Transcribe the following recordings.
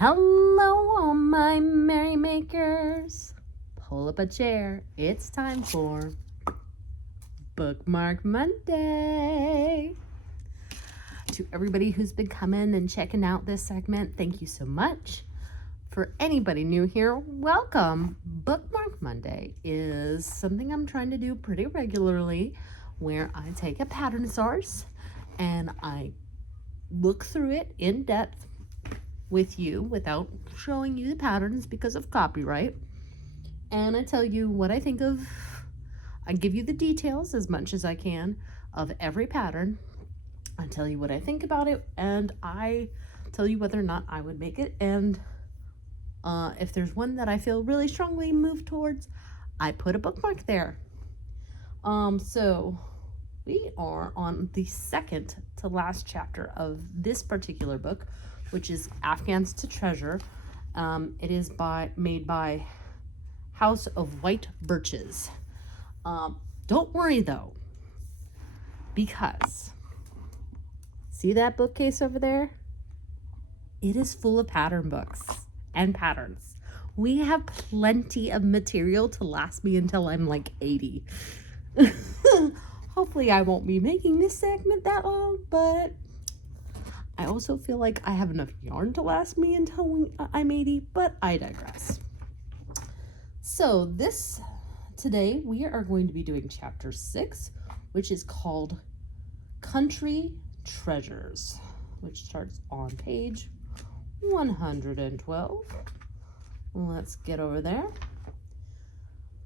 Hello, all my merrymakers. Pull up a chair. It's time for Bookmark Monday. To everybody who's been coming and checking out this segment, thank you so much. For anybody new here, welcome. Bookmark Monday is something I'm trying to do pretty regularly, where I take a pattern source and I look through it in depth with you without showing you the patterns because of copyright, and I tell you what I think of. I give you the details as much as I can of every pattern. I tell you what I think about it, and I tell you whether or not I would make it, and if there's one that I feel really strongly moved towards, I put a bookmark there. So we are on the second to last chapter of this particular book, which is Afghans to Treasure. It is made by House of White Birches. Don't worry though, because see that bookcase over there? It is full of pattern books and patterns. We have plenty of material to last me until I'm like 80. Hopefully I won't be making this segment that long, but I also feel like I have enough yarn to last me until I'm 80, but I digress. So today we are going to be doing chapter 6, which is called Country Treasures, which starts on page 112. Let's get over there.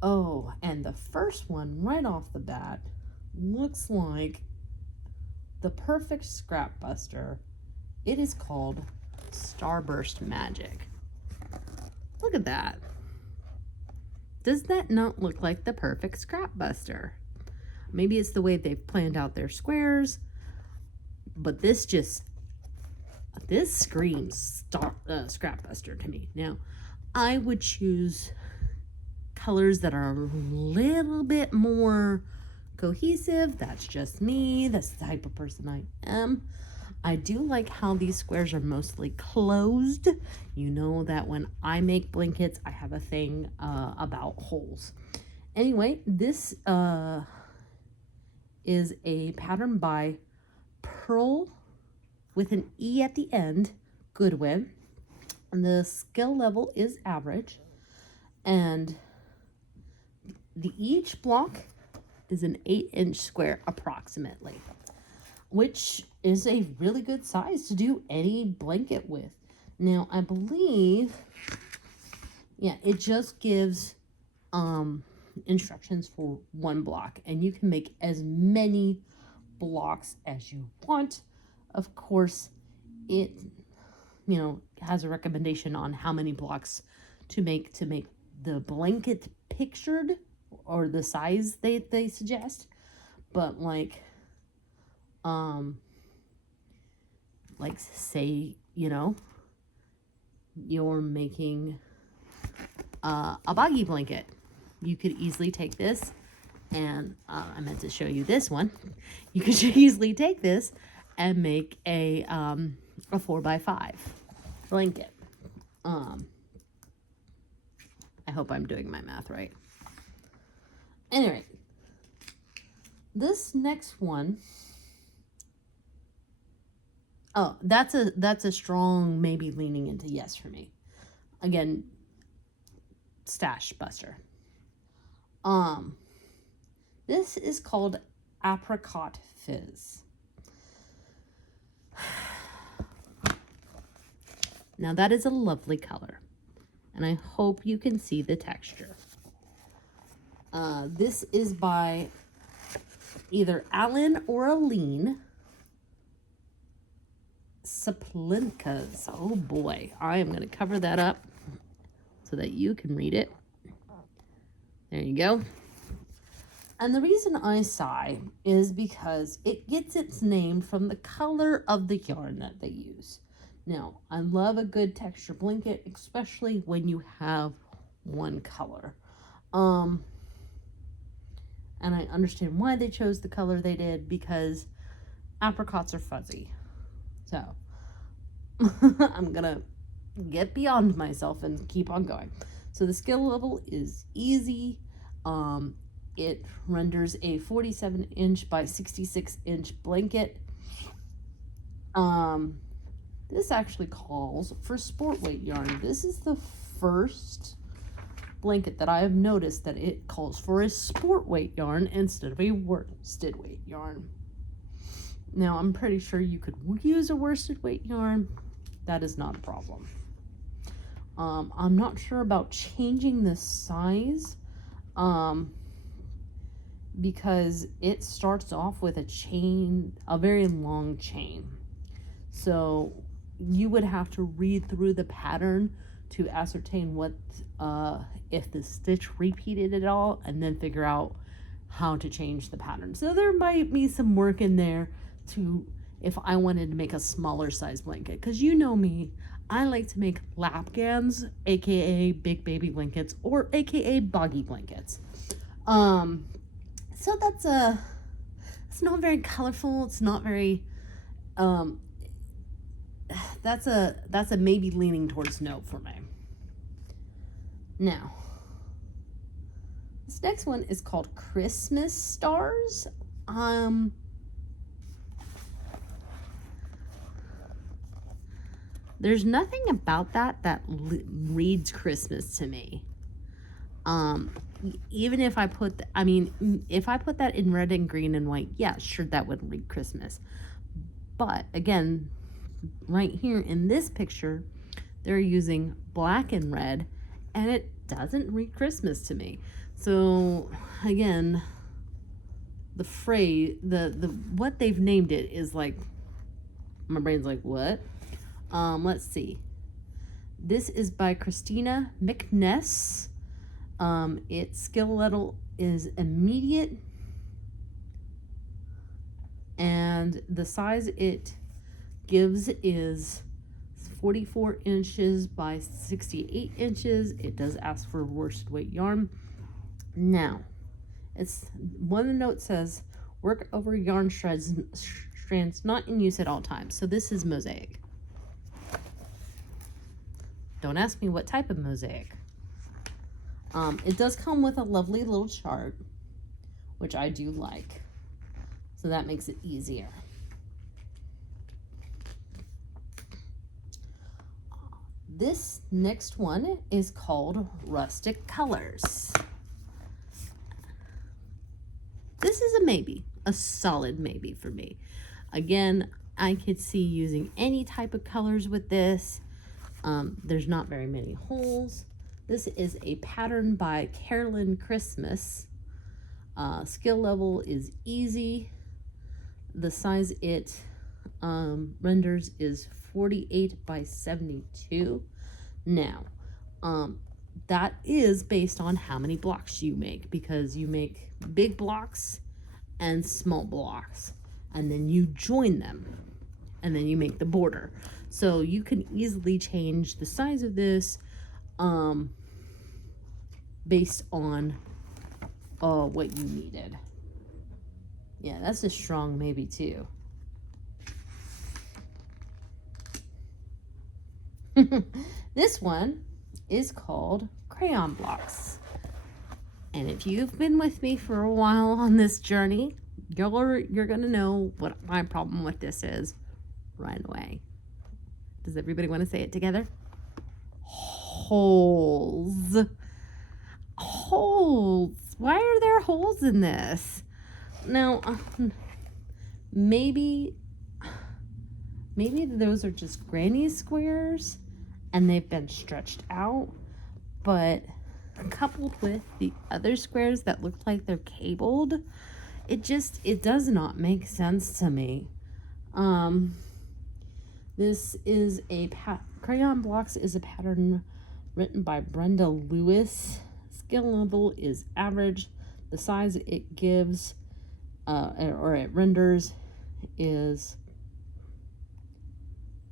Oh, and the first one right off the bat looks like the perfect scrap buster. It is called Starburst Magic. Look at that. Does that not look like the perfect scrap buster? Maybe it's the way they've planned out their squares, but this screams scrap buster to me. Now, I would choose colors that are a little bit more cohesive. That's just me. That's the type of person I am. I do like how these squares are mostly closed. You know that when I make blankets, I have a thing about holes. Anyway, this is a pattern by Pearl with an E at the end, Goodwin. And the skill level is average. And each block is an 8-inch square approximately, which is a really good size to do any blanket with. Now, I believe, it just gives instructions for one block, and you can make as many blocks as you want. Of course, it, has a recommendation on how many blocks to make the blanket pictured, or the size they suggest. But say, you're making a boggy blanket. You could easily take this, and I meant to show you this one. You could easily take this and make a 4x5 blanket. I hope I'm doing my math right. Anyway, this next one, that's a strong maybe leaning into yes for me. Again, stash buster. This is called Apricot Fizz. Now that is a lovely color, and I hope you can see the texture. This is by either Alan or Aline Saplinkas. Oh boy, I am going to cover that up so that you can read it. There you go. And the reason I sigh is because it gets its name from the color of the yarn that they use. Now, I love a good texture blanket, especially when you have one color. And I understand why they chose the color they did, because apricots are fuzzy. So I'm gonna get beyond myself and keep on going. So the skill level is easy. It renders a 47-inch by 66-inch blanket. This actually calls for sport weight yarn. This is the first blanket that I have noticed that it calls for a sport weight yarn instead of a worsted weight yarn. Now, I'm pretty sure you could use a worsted weight yarn. That is not a problem. I'm not sure about changing the size because it starts off with a chain, a very long chain. So you would have to read through the pattern to ascertain what if the stitch repeated at all, and then figure out how to change the pattern. So there might be some work in there to, if I wanted to make a smaller size blanket, because you know me, I like to make afghans, aka big baby blankets, or aka boggy blankets. So it's not very colorful. It's not very that's a maybe leaning towards no for me. Now, this next one is called Christmas Stars. There's nothing about that reads Christmas to me. Even if I put, if I put that in red and green and white, yeah, sure, that would read Christmas. But again, right here in this picture, they're using black and red, and it doesn't read Christmas to me. So again, the phrase, the what they've named it is like, my brain's like, what? Let's see. This is by Christina McNess. Its skill level is immediate, and the size it gives is 44 inches by 68 inches. It does ask for worsted weight yarn. Now, it's one of the notes says work over yarn strands not in use at all times. So this is mosaic. Don't ask me what type of mosaic. It does come with a lovely little chart, which I do like. So that makes it easier. This next one is called Rustic Colors. This is a maybe, a solid maybe for me. Again, I could see using any type of colors with this. There's not very many holes. This is a pattern by Carolyn Christmas. Skill level is easy. The size it renders is 48 by 72. Now, that is based on how many blocks you make, because you make big blocks and small blocks, and then you join them, and then you make the border. So you can easily change the size of this based on what you needed. Yeah, that's a strong maybe too. This one is called Crayon Blocks. And if you've been with me for a while on this journey, you're going to know what my problem with this is right away. Does everybody want to say it together? Holes. Holes. Why are there holes in this? Now, maybe those are just granny squares and they've been stretched out, but coupled with the other squares that look like they're cabled, it does not make sense to me. This is Crayon Blocks is a pattern written by Brenda Lewis. Skill level is average. The size it gives or it renders is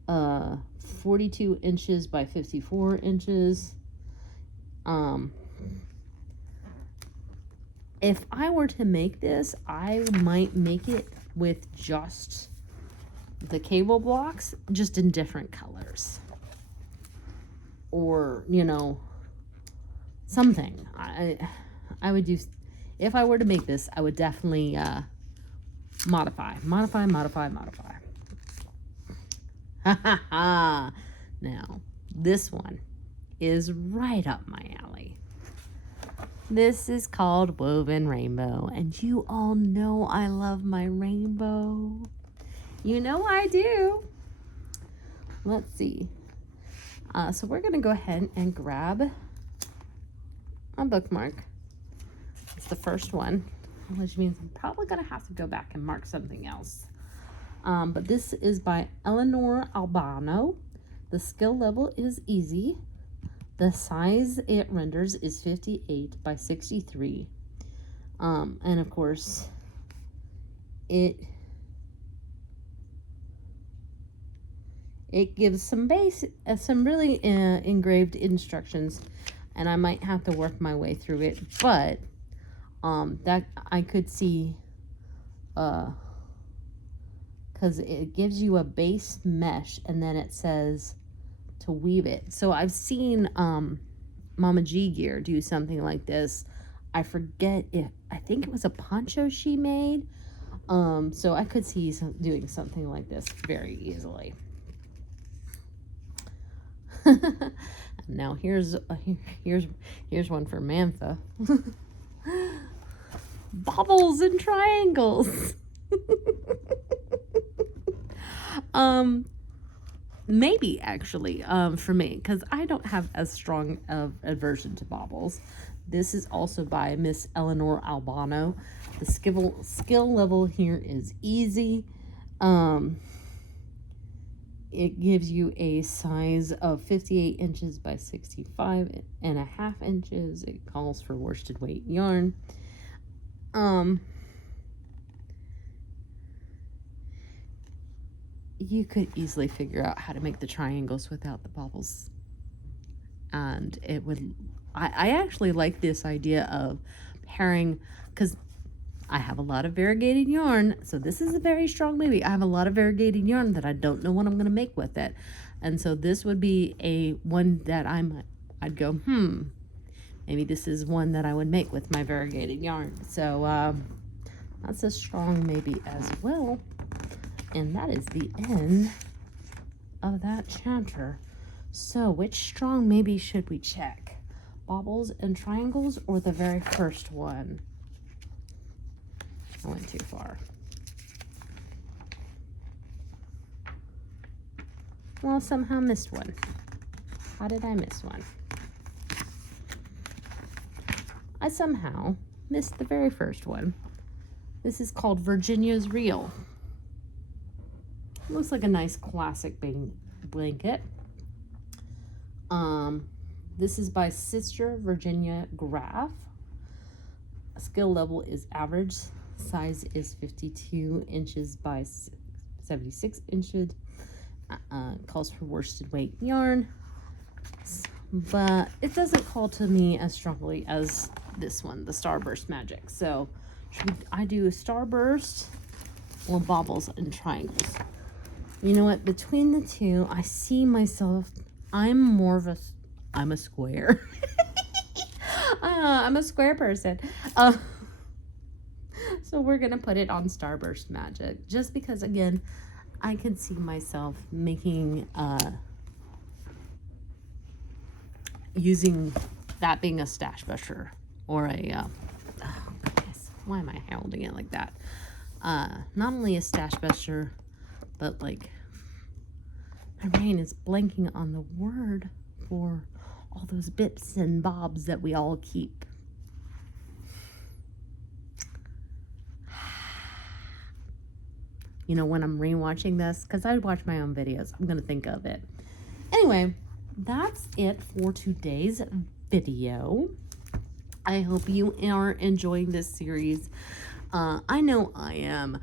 42 inches by 54 inches. If I were to make this, I might make it with just the cable blocks, just in different colors. or, you know, something. I would do, if I were to make this, I would definitely modify. Ha ha ha. Now, this one is right up my alley. This is called Woven Rainbow, and you all know I love my rainbow. You know I do. Let's see. So we're going to go ahead and grab a bookmark. It's the first one, which means I'm probably going to have to go back and mark something else. But this is by Eleanor Albano. The skill level is easy. The size it renders is 58 by 63. And of course, it gives some really engraved instructions, and I might have to work my way through it, but that I could see, because it gives you a base mesh and then it says to weave it. So I've seen Mama G Gear do something like this. I forget if, I think it was a poncho she made. So I could see doing something like this very easily. Now here's one for Mantha. Bubbles and triangles. Maybe actually, for me, because I don't have as strong of aversion to baubles. This is also by Miss Eleanor Albano. The skill level here is easy. It gives you a size of 58 inches by 65.5 inches. It calls for worsted weight yarn. You could easily figure out how to make the triangles without the bubbles. And it would, I actually like this idea of pairing, because I have a lot of variegated yarn, so this is a very strong baby. I have a lot of variegated yarn that I don't know what I'm going to make with it. And so this would be a one that I'd go, maybe this is one that I would make with my variegated yarn. So that's a strong maybe as well. And that is the end of that chapter. So which strong maybe should we check? Baubles and triangles or the very first one? I went too far. Well, somehow missed one. How did I miss one? I somehow missed the very first one. This is called Virginia's Reel. Looks like a nice classic blanket. This is by Sister Virginia Graff. Skill level is average. Size is 52 inches by 76 inches. Calls for worsted weight yarn. But it doesn't call to me as strongly as this one, the Starburst Magic. So should I do a Starburst or baubles and triangles? You know what? Between the two, I see myself, I'm a square. I'm a square person. So we're going to put it on Starburst Magic. Just because, again, I can see myself making, using that being a stash busher or a, oh goodness, why am I holding it like that? Not only a stash busher, but like, my brain is blanking on the word for all those bits and bobs that we all keep. You know, when I'm rewatching this, because I watch my own videos, I'm going to think of it. Anyway, that's it for today's video. I hope you are enjoying this series. I know I am.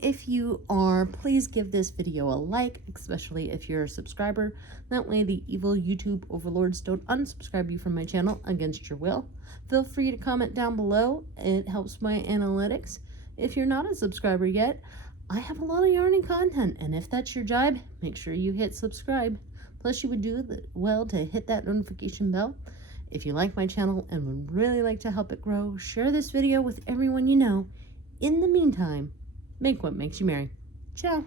If you are, please give this video a like, especially if you're a subscriber. That way the evil YouTube overlords don't unsubscribe you from my channel against your will. Feel free to comment down below. It helps my analytics. If you're not a subscriber yet, I have a lot of yarning content, and if that's your jibe, make sure you hit subscribe. Plus, you would do well to hit that notification bell. If you like my channel and would really like to help it grow, share this video with everyone you know. In the meantime, make what makes you merry. Ciao.